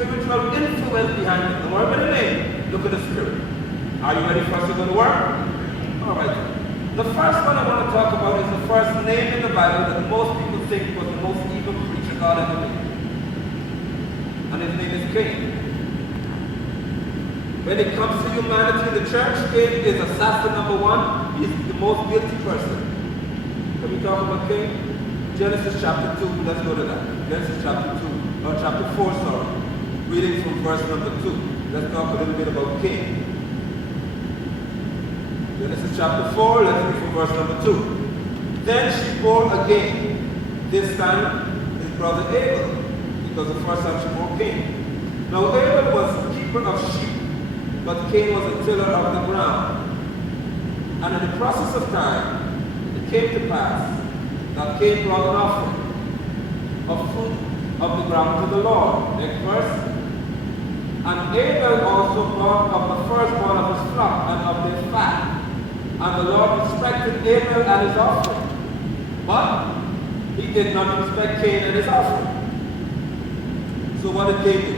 spiritual influence behind it. Don't worry about the name. Look at the spirit. Are you ready for us to go to work? All right. The first one I want to talk about is the first name in the Bible that most people think was the most evil creature God ever made. And his name is Cain. When it comes to humanity in the church, Cain is assassin number one. He's the most guilty person. Can we talk about Cain? Genesis chapter 2, let's go to that. Genesis chapter 2, or chapter 4, sorry. Reading from verse number 2. Let's talk a little bit about Cain. Genesis chapter 4, let's read from verse number 2. Then she bore again, this time his brother Abel, because the first time she bore Cain. Now Abel was a keeper of sheep, but Cain was a tiller of the ground. And in the process of time, it came to pass that Cain brought an offering of fruit of the ground to the Lord. Next verse. And Abel also brought of the firstborn of his flock and of his fat. And the Lord respected Abel and his offering, but he did not respect Cain and his offering. So what did Cain do?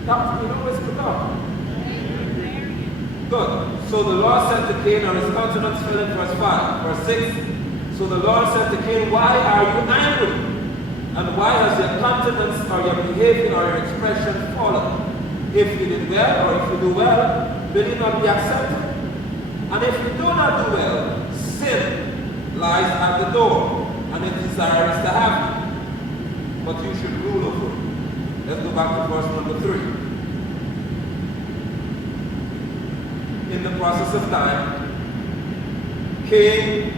You know what's going on? Good. So the Lord said to Cain, and his countenance fell in verse 5. Verse 6. So the Lord said to Cain, why are you angry? And why has your countenance or your behavior or your expression fallen? If you did well, or if you do well, will you not be accepted? And if you do not do well, sin lies at the door, and it desires to have you. But you should rule over it. Let's go back to verse number 3. In the process of time, Cain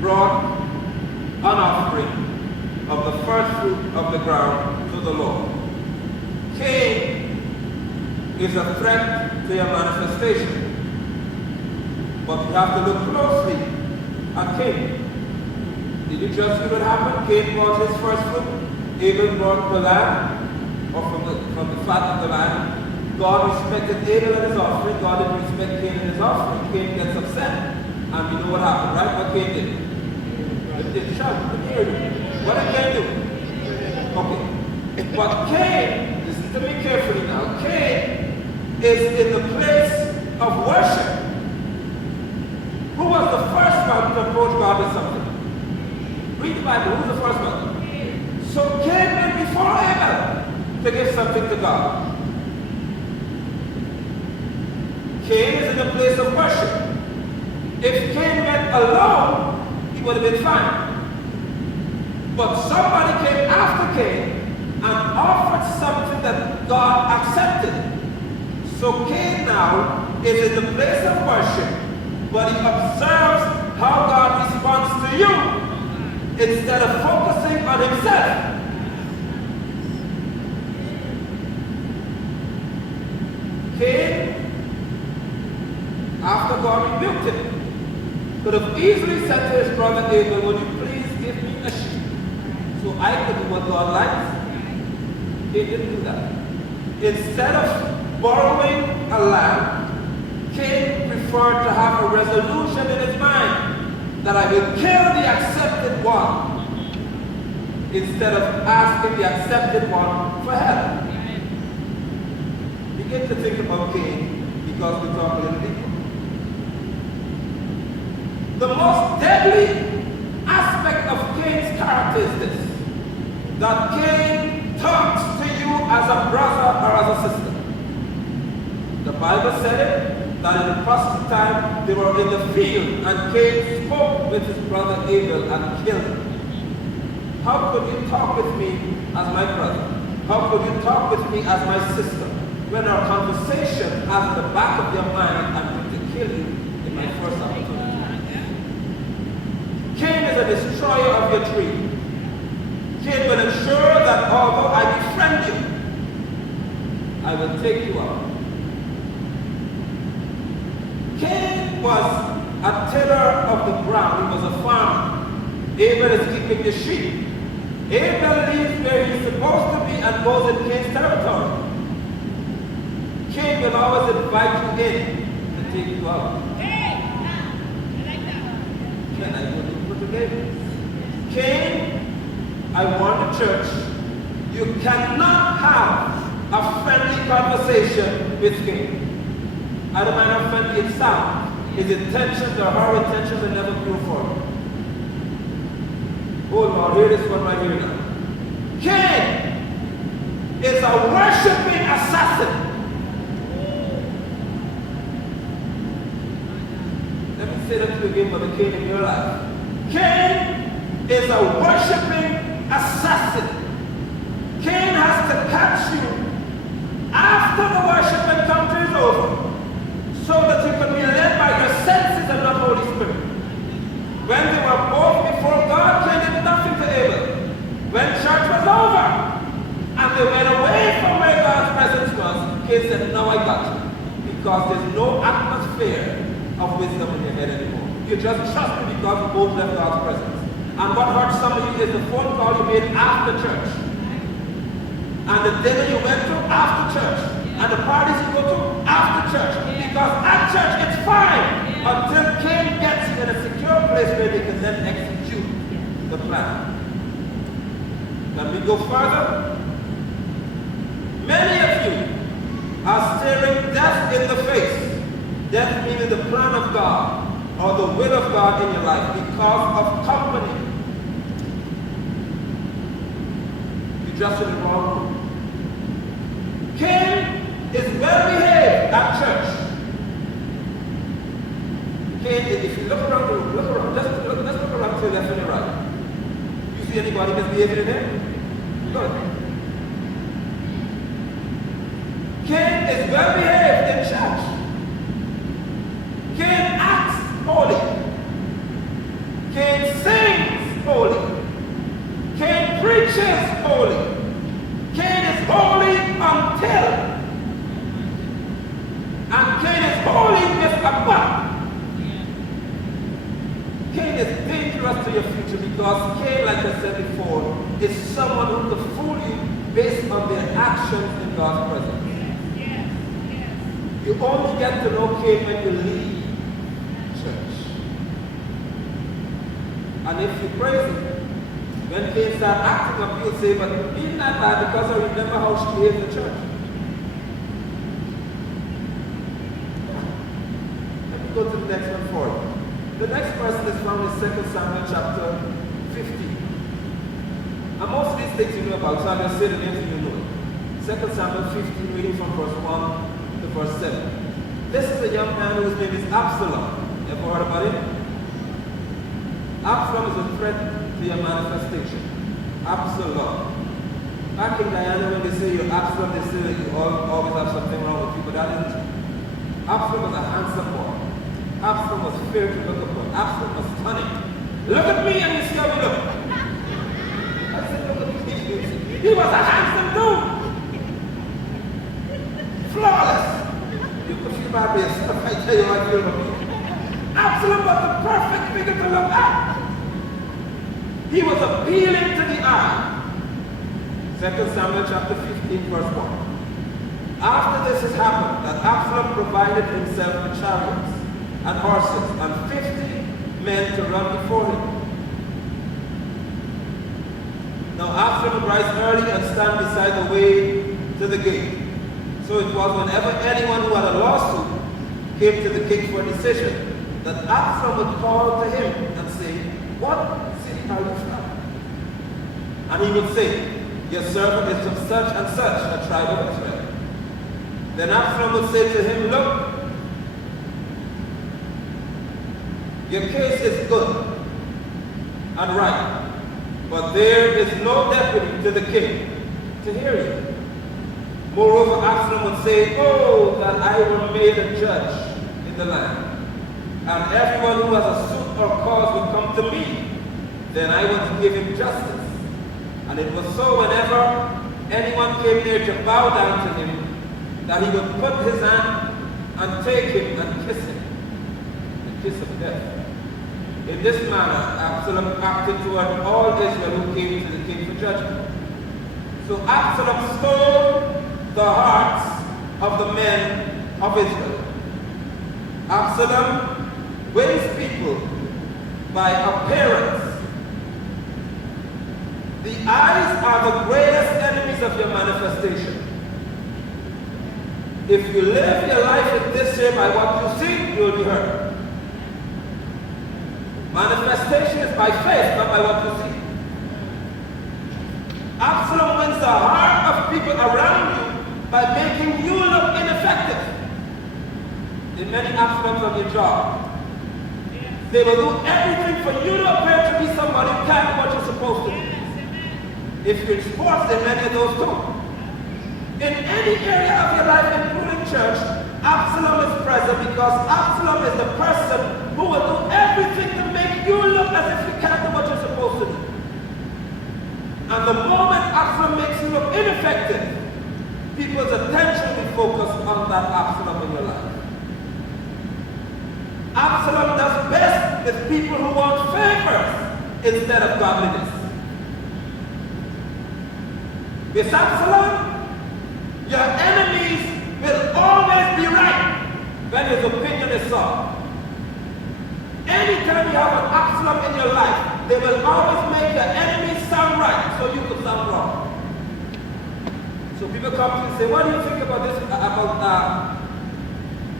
brought an offering of the first fruit of the ground to the Lord. Cain is a threat to your manifestation. But you have to look closely at Cain. Did you just see what happened? Cain brought his first fruit. Abel brought the lamb, or from the fat of the lamb. God respected Abel and his offering. God didn't respect Cain and his offering. Cain gets upset. And we know what happened, right? What Cain did? He did shout. Let me hear you. What did Cain do? Okay. But Cain, listen to me carefully now. Cain is in the place of worship. Who was the first one to approach God with something? Read the Bible. Who's the first one? So Cain went before Abel to give something to God. Cain is in the place of worship. If Cain went alone, he would have been fine. But somebody came after Cain and offered something that God accepted. So Cain now is in the place of worship, but he observes how God responds to you instead of focusing on himself. Cain, after God rebuked him, could have easily said to his brother Abel, would you please give me a sheep so I could do what God likes? He didn't do that. Instead of borrowing a lamb, Cain preferred to have a resolution in his mind that I will kill the accepted one instead of asking the accepted one for help. Begin to think about Cain because we talk a little bit. The most deadly aspect of Cain's character is this, that Cain talks to you as a brother or as a sister. The Bible said it, that in the process of time they were in the field and Cain spoke with his brother Abel and killed him. How could you talk with me as my brother? How could you talk with me as my sister? When our conversation has in the back of your mind, I'm going to kill you in my first opportunity. Cain is a destroyer of your dream. Cain will ensure that although I befriend you, I will take you out. Cain was a tiller of the ground. He was a farmer. Abel is keeping the sheep. Abel leaves where he's supposed to be and goes in Cain's territory. Cain will always invite you in and take you out. Can I go to Cain, I warn the church, You cannot have a friendly conversation with Cain. I don't mind how friendly it sounds. His intentions or her intentions are never pure for you. Oh Lord, hear this one right here now. Cain is a worshiping assassin. Let me say that to you again for the Cain in your life. Cain is a worshiping assassin. Cain has to catch you after the worship encounter is over, so that you can be led by your senses and not Holy Spirit. When they were both before God, Cain did nothing to Abel. When church was over, and they went away from where God's presence was, Cain said, now I got you. Because there's no atmosphere of wisdom in your head anymore. You just trust me because you both left God's presence. And what hurts some of you is the phone call you made after church. And the dinner you went to after church. And the parties you go to after church. Because at church it's fine until Cain gets you in a secure place where they can then execute the plan. Can we go further? Many of you are staring death in the face. Death meaning the plan of God or the will of God in your life because of company. You dress in the wrong room. Cain is well behaved at church. Cain, if you look around the room, look around, let's look around to your left and your right. You see anybody misbehaving in there? Good. Cain is well behaved in church. Cain acts holy. Cain sings holy. Cain preaches holy. Cain is holy until. And Cain is holy with a but. Cain is dangerous to your future because Cain, like I said before, is someone who could fool you based on their actions in God's presence. You only get to know Cain when you leave church. And if you praise him, when Cain starts acting up, you'll say, but even not bad because I remember how she behaved in church. Let me go to the next one for you. The next person is found in 2 Samuel chapter 15. And most of these things you know about, so I'm going to say the names and you know it. 2 Samuel 15, reading from verse 1 to verse 7. This is a young man whose name is Absalom. You ever heard about him? Absalom is a threat to your manifestation. Absalom. Back in Guyana, when they say you're Absalom, they say that you always have something wrong with you, but that isn't true. Absalom was a handsome boy. Absalom was fair to look upon. Absalom was stunning. Look at me and you see how we look. I said, look at me. He was a handsome dude. Flawless. You could feel bad by yourself. I tell you how I feel about me. Absalom was the perfect figure to look at. He was appealing to the eye. 2 Samuel chapter 15, verse 1. After this has happened, that Absalom provided himself with chariots and horses and 50 men to run before him. Now Absalom would rise early and stand beside the way to the gate. So it was whenever anyone who had a lawsuit came to the gate for a decision, that Absalom would call to him and say, what city are you from? And he would say, your servant is from such and such a tribe of Israel. Then Absalom would say to him, look, your case is good and right, but there is no deputy to the king to hear you. Moreover, Absalom would say, oh, that I were made a judge in the land, and everyone who has a suit or cause would come to me, then I would give him justice. And it was so whenever anyone came near to bow down to him, that he would put his hand and take him and kiss him, the kiss of death. In this manner, Absalom acted toward all Israel who came to the king for judgment. So Absalom stole the hearts of the men of Israel. Absalom wins people by appearance. The eyes are the greatest enemies manifestation. If you live your life in this way by what you see, you will be hurt. Manifestation is by faith, not by what you see. Absalom wins the heart of people around you by making you look ineffective. There are many Absaloms on your job. They will do everything for you to appear to be somebody who can't do what you're supposed to do. If you're in sports, there are many of those too. In any area of your life, including church, Absalom is present because Absalom is the person who will do everything to make you look as if you can't do what you're supposed to do. And the moment Absalom makes you look ineffective, people's attention will focus on that Absalom in your life. Absalom does best with people who want favors instead of godliness. With Absalom, your enemies will always be right when his opinion is sought. Anytime you have an Absalom in your life, they will always make your enemies sound right so you could sound wrong. So people come to you and say, what do you think about this, about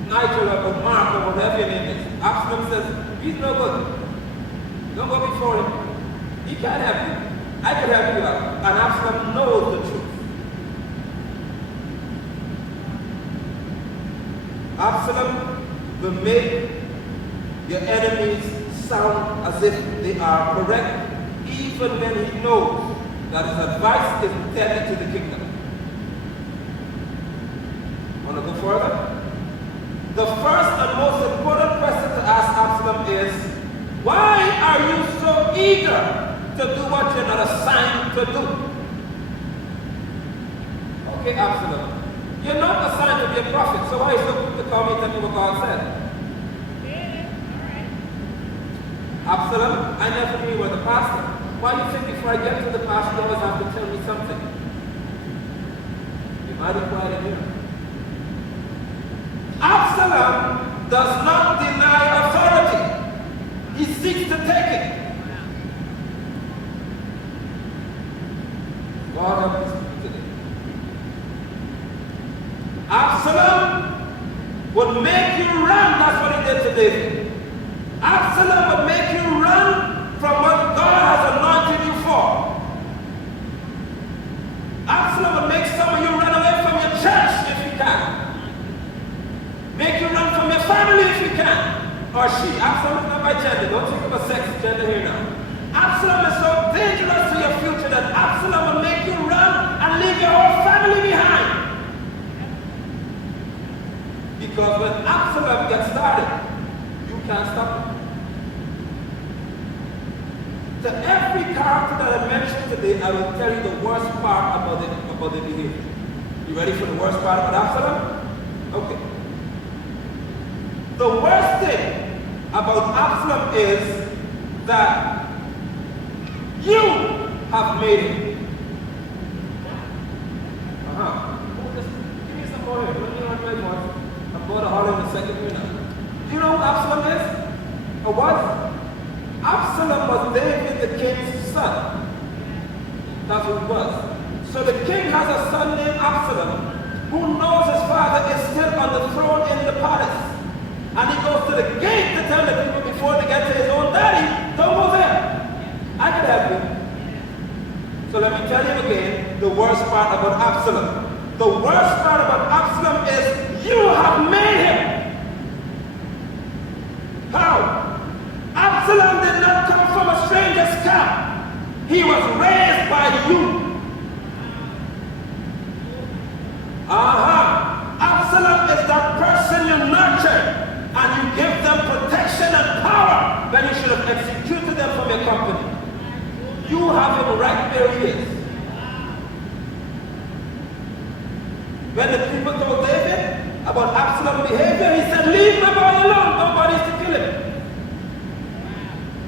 Nigel or about Mark or whatever your name is? Absalom says, he's no good. Don't go before him. He can't help you. I can help you out. And Absalom knows the truth. Absalom will make your enemies sound as if they are correct, even when he knows that his advice is intended to the kingdom. Want to go further? The first and most important question to ask Absalom is, why are you so eager to do what you're not assigned to do? Okay, Absalom, you're not assigned to be a prophet, so why are you so quick to call me and tell me what God said? Absalom, I never knew you were the pastor. Why do you think before I get to the pastor, you always have to tell me something? You might be quiet in here. Absalom does not deny authority. He seeks to take it. God help us today. Absalom would make you run. That's what he did to David. Absalom would make you run from what God has anointed you for. Absalom would make some of you run away from your church if you can. Make you run from your family if you can. Or she. Absalom is not by gender. Don't think about sex, gender here now. Absalom is so dangerous to your future that Absalom will make you run and leave your whole family behind. Because when Absalom gets started, you can't stop him. To every character that I mentioned today, I will tell you the worst part about the behavior. You ready for the worst part about Absalom? Okay. The worst thing about Absalom is that you have made him. Give me some more here. Let me know my voice. I'm going to holler in a second here now. Do you know who Absalom is? Or what? Absalom was David the king's son. That's what it was. So the king has a son named Absalom who knows his father is still on the throne in the palace. And he goes to the gate to tell the people before they get to his own daddy, don't go there. I can help you. So let me tell you again the worst part about Absalom. The worst part about Absalom is you have made him. How? Absalom did not come from a stranger's camp. He was raised by you. Absalom is that person you nurtured and you give them protection and power when you should have executed them from your company. You have him right where he is. When the people told David about Absalom's behavior, he said, leave my boy alone, nobody's to kill him.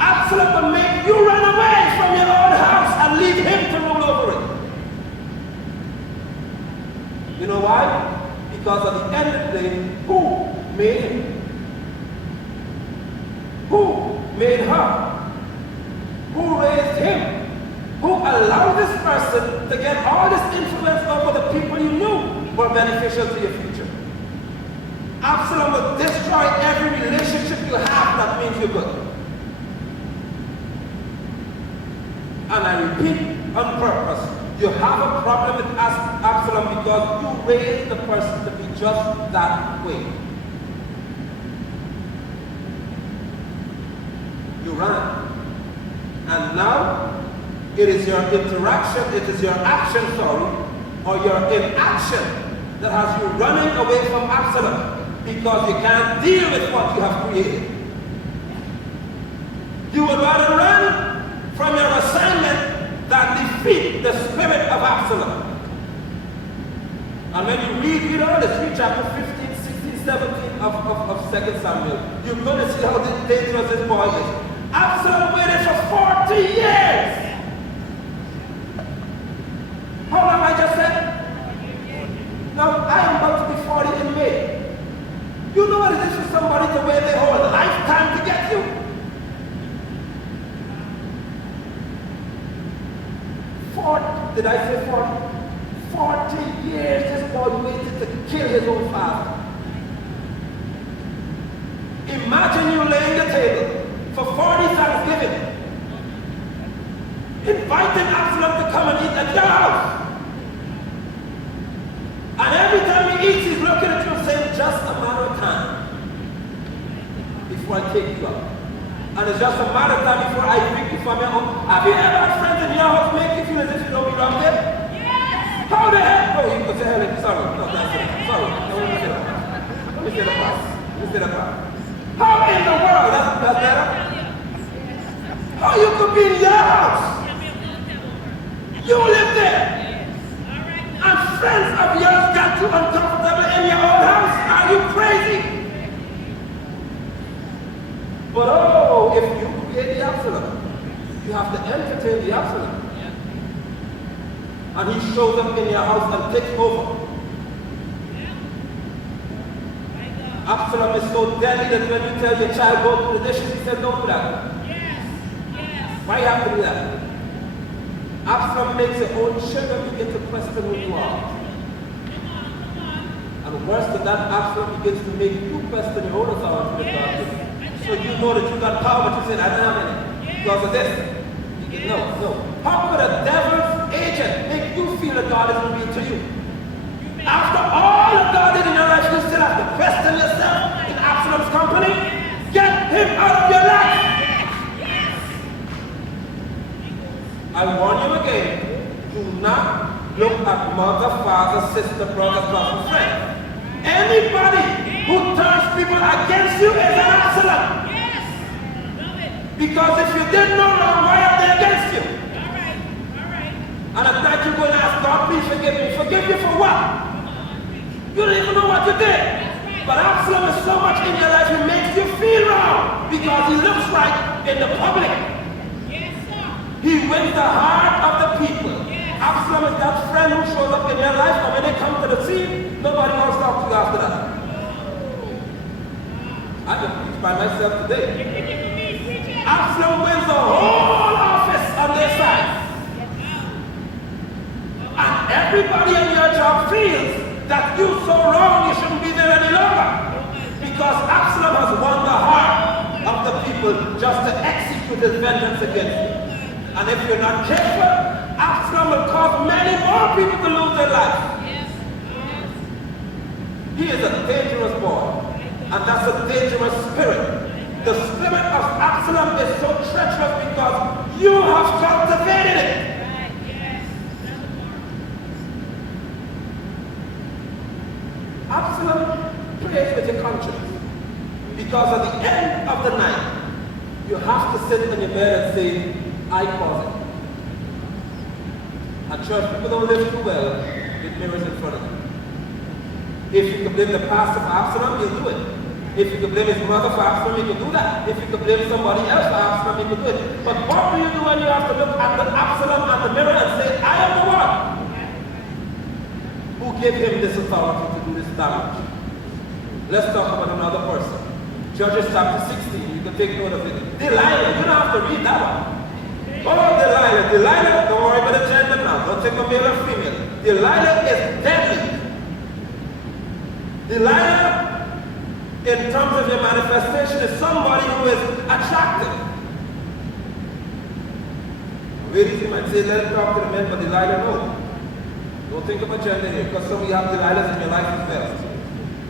Absalom will make you run away from your own house and leave him to rule over it. You know why? Because at the end of the day, who made him? Who made her? Who raised him? Who allowed this person to get all this influence over the or beneficial to your future. Absalom will destroy every relationship you have that means you're good. And I repeat on purpose, you have a problem with Absalom because you raised the person to be just that way. You ran. And now, it is your interaction, it is your action, or your inaction that has you running away from Absalom because you can't deal with what you have created. You would rather run from your assignment than defeat the spirit of Absalom. And when you read all this, read chapter 15, 16, 17 of 2 Samuel, you're going to see how dangerous this boy is. Absalom waited for 40 years. How long I just said? Now, I am about to be 40 in May. You know what it is for somebody to wait their whole lifetime to get you? 40, did I say 40? 40 years this boy waited to kill his own father. Imagine you laying the table for 40 Thanksgiving, inviting Absalom to come and eat at your house. And every time he eats, he's looking at you and saying, just a matter of time before I take you up. And it's just a matter of time before I bring you from your home. Have you ever had friends in your house make you feel as if you don't belong there? Yes! How the heck? Oh, you could say, hell, sorry. No, that's it. Sorry. No, let me say that. Let me say the part. Let me say the part. How in the world? That's better. How you could be in your house? You live there. And friends of yours got you uncomfortable in your own house? Are you crazy? But oh, if you create the Absalom, you have to entertain the Absalom. And he shows up in your house and takes over. Absalom is so deadly that when you tell your child go to the dishes, he says don't do that. Why you have to do that? Absalom makes your own children begin to question who you are. And worse than that, Absalom begins to make you question your own authority with God. So you know that you got power, but you said, I don't have any. Because of this. No. How could a devil's agent make you feel that God isn't real to you? After all that God did in your life, you still have to question yourself in Absalom's company? Get him out of your life! I warn you again, do not look at mother, father, sister, brother, cousin, friend. Anybody who turns people against you is an Absalom. Because if you did no wrong, why are they against you? And at night you're going to ask God, please forgive me. Forgive you for what? You don't even know what you did. But Absalom is so much in your life, he makes you feel wrong because he looks right in the public. He wins the heart of the people. Absalom is that friend who shows up in your life, and when they come to the scene, nobody wants to talk to you after that. I can preach by myself today. Absalom wins the whole office on their side. And everybody in your job feels that you're so wrong, you shouldn't be there any longer. Because Absalom has won the heart of the people just to execute his vengeance against you. And if you're not careful, Absalom will cause many more people to lose their lives. He is a dangerous boy. And that's a dangerous spirit. The spirit of Absalom is so treacherous because you have cultivated it. Absalom plays with your conscience. Because at the end of the night, you have to sit in your bed and say, I caused it. And church, people don't live too well with mirrors in front of them. If you could blame the pastor for Absalom, you'll do it. If you could blame his mother for Absalom, you can do that. If you could blame somebody else for Absalom, you can do it. But what do you do when you have to look at the Absalom at the mirror and say, I am the one who gave him this authority to do this damage? Let's talk about another person. Judges chapter 16, you can take note of it. Delilah, you don't have to read that one. Oh, Delilah, don't worry about the gender now. Don't take a male or female. Delilah is deadly. Delilah, in terms of your manifestation, is somebody who is attractive. Ladies, you might say, let him talk to the men, but Delilah, no. Don't think of a gender here, because some of you have Delilahs in your life as well.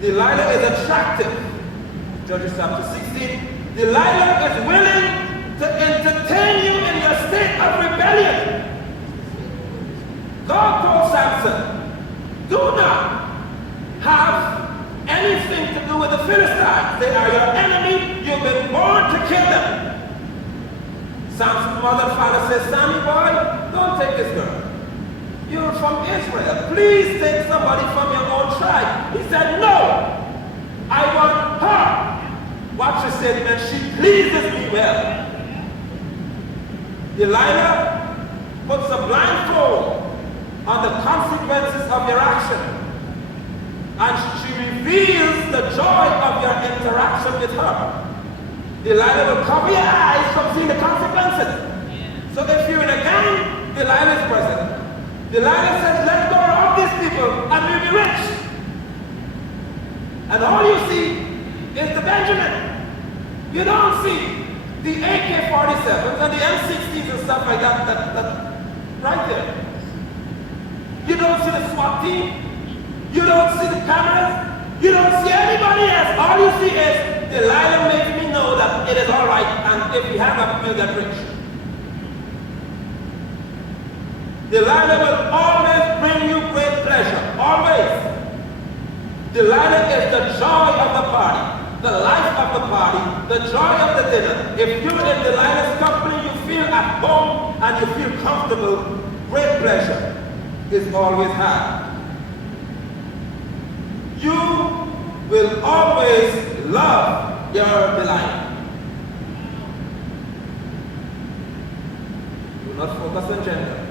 Delilah is attractive. Judges chapter 16. Delilah is willing to entertain you in your state of rebellion. God told Samson, do not have anything to do with the Philistines. They are your enemy. You've been born to kill them. Samson's mother and father says, Sammy boy, don't take this girl. You're from Israel. Please take somebody from your own tribe. He said, no, I want her. Watch your statement. She pleases me well. Delilah puts a blindfold on the consequences of your action. And she reveals the joy of your interaction with her. Delilah will cover your eyes from seeing the consequences. So if you're in a gang, Delilah is present. Delilah says, let's go rob these people and we'll be rich. And all you see is the Benjamin. You don't see the AK-47s and the M60s and stuff like that, right there. You don't see the SWAT team. You don't see the cameras. You don't see anybody else. All you see is Delilah makes me know that it is all right, and if we have that, we'll get rich. Delilah will always bring you great pleasure. Always. Delilah is the joy of the party, the life of the party, the joy of the dinner. If you're in Delilah's company, you feel at home and you feel comfortable. Great pleasure is always had. You will always love your Delilah. Do not focus on gender.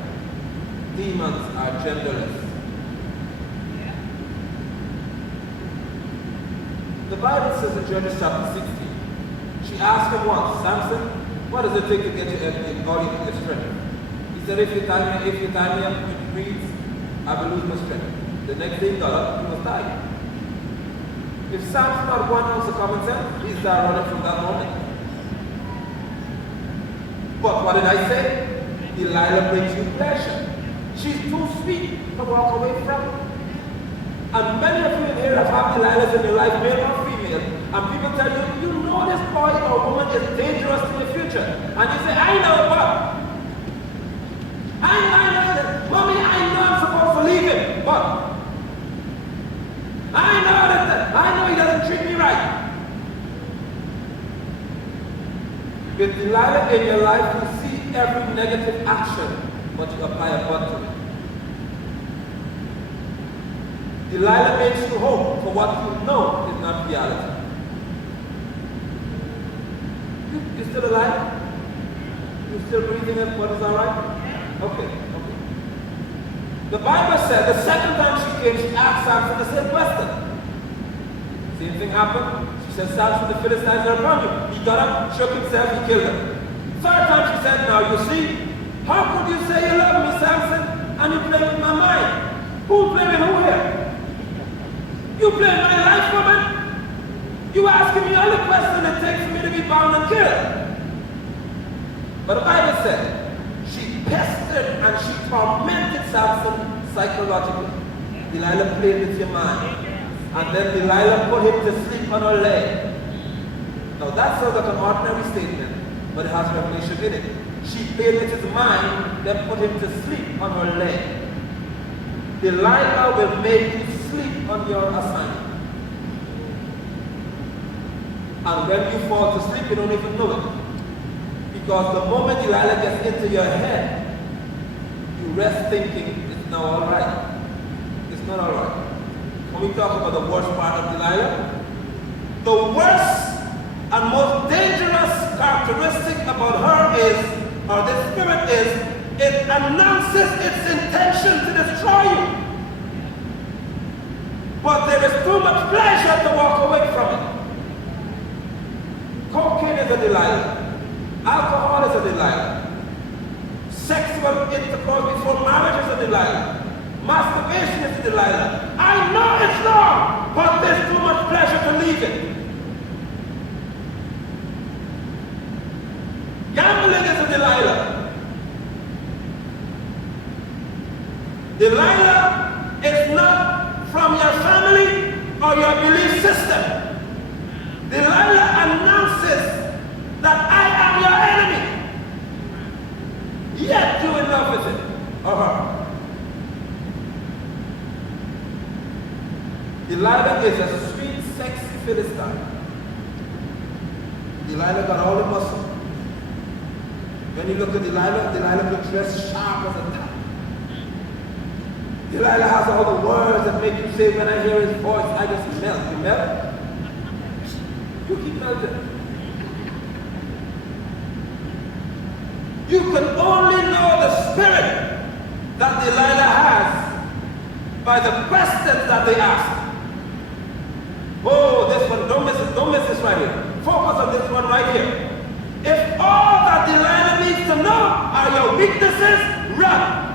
Demons are genderless. The Bible says in Judges chapter 16, she asked him once, Samson, what does it take to get you all your strength? He said, if you tie me up with reeds, I will lose my strength. The next day he got up, he was tired. If Samson had 1 ounce of common sense, he'd start running from that moment. But what did I say? Delilah brings you pleasure. She's too sweet to walk away from. And many of you in here have had Delilahs in your life, male or female, and people tell you, you know this boy or woman is dangerous in the future. And you say, I know what? I know that. Mommy, I know I'm supposed to leave him, but I know he doesn't treat me right. With Delilah in your life, you see every negative action, but you apply a button to it. Delilah makes you hope for what you know is not reality. You still alive? You still breathing in what is all right? Okay. The Bible said the second time she came, she asked Samson the same question. Same thing happened. She said, Samson, the Philistines are upon you. He got up, shook himself, he killed him. Third time she said, now you see, how could you say you love me, Samson, and you play with my mind? Who playing who here? You play my life, woman? You asking me all the questions it takes for me to be bound and killed. But the Bible said, she pestered and she tormented Samson psychologically. Delilah played with your mind. And then Delilah put him to sleep on her leg. Now that sounds like an ordinary statement, but it has revelation in it. She played with his mind, then put him to sleep on her leg. Delilah will make you sleep on your assignment. And when you fall to sleep, you don't even know it. Because the moment Delilah gets into your head, you rest thinking it's now all right. It's not all right. When we talk about the worst part of Delilah, the worst and most dangerous characteristic about her is, or this spirit is, it announces its intention to destroy you. But there is too much pleasure to walk away from it. Cocaine is a Delilah. Alcohol is a Delilah. Sexual intercourse before marriage is a Delilah. Masturbation is a Delilah. I know it's wrong. but there's too much pleasure to leave it. Gambling is a Delilah. Delilah is not from your family or your belief system. Delilah announces that I am your enemy. Yet you're in love with it or her. Delilah is a sweet, sexy Philistine. Delilah got all the muscle. When you look at Delilah, Delilah could dress sharp as a tack. Delilah has all the words that make you say, when I hear his voice, I just melt. You melt? You keep melting. You can only know the spirit that Delilah has by the questions that they ask. Oh, this one, don't miss this right here. Focus on this one right here. If all that Delilah needs to know are your weaknesses, run.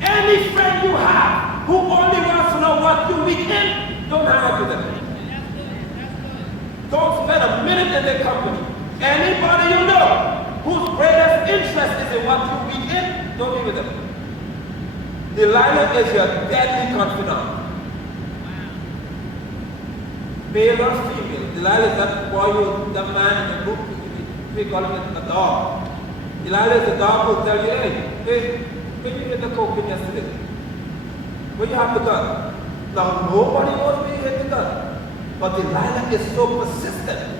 Any friend you have who only wants to know what you weak in, don't hang out with them. Don't spend a minute in their company. Anybody you know whose greatest interest is in what you weak in, don't be with them. Delilah is your deadly confidant. Male or female. Delilah is that boy, that man in the book, we call him a dog. Delilah is the dog who will tell you, hey, when you hit the coke yesterday, where you have the gun? Now nobody knows where you hit the gun. But Delilah is so persistent.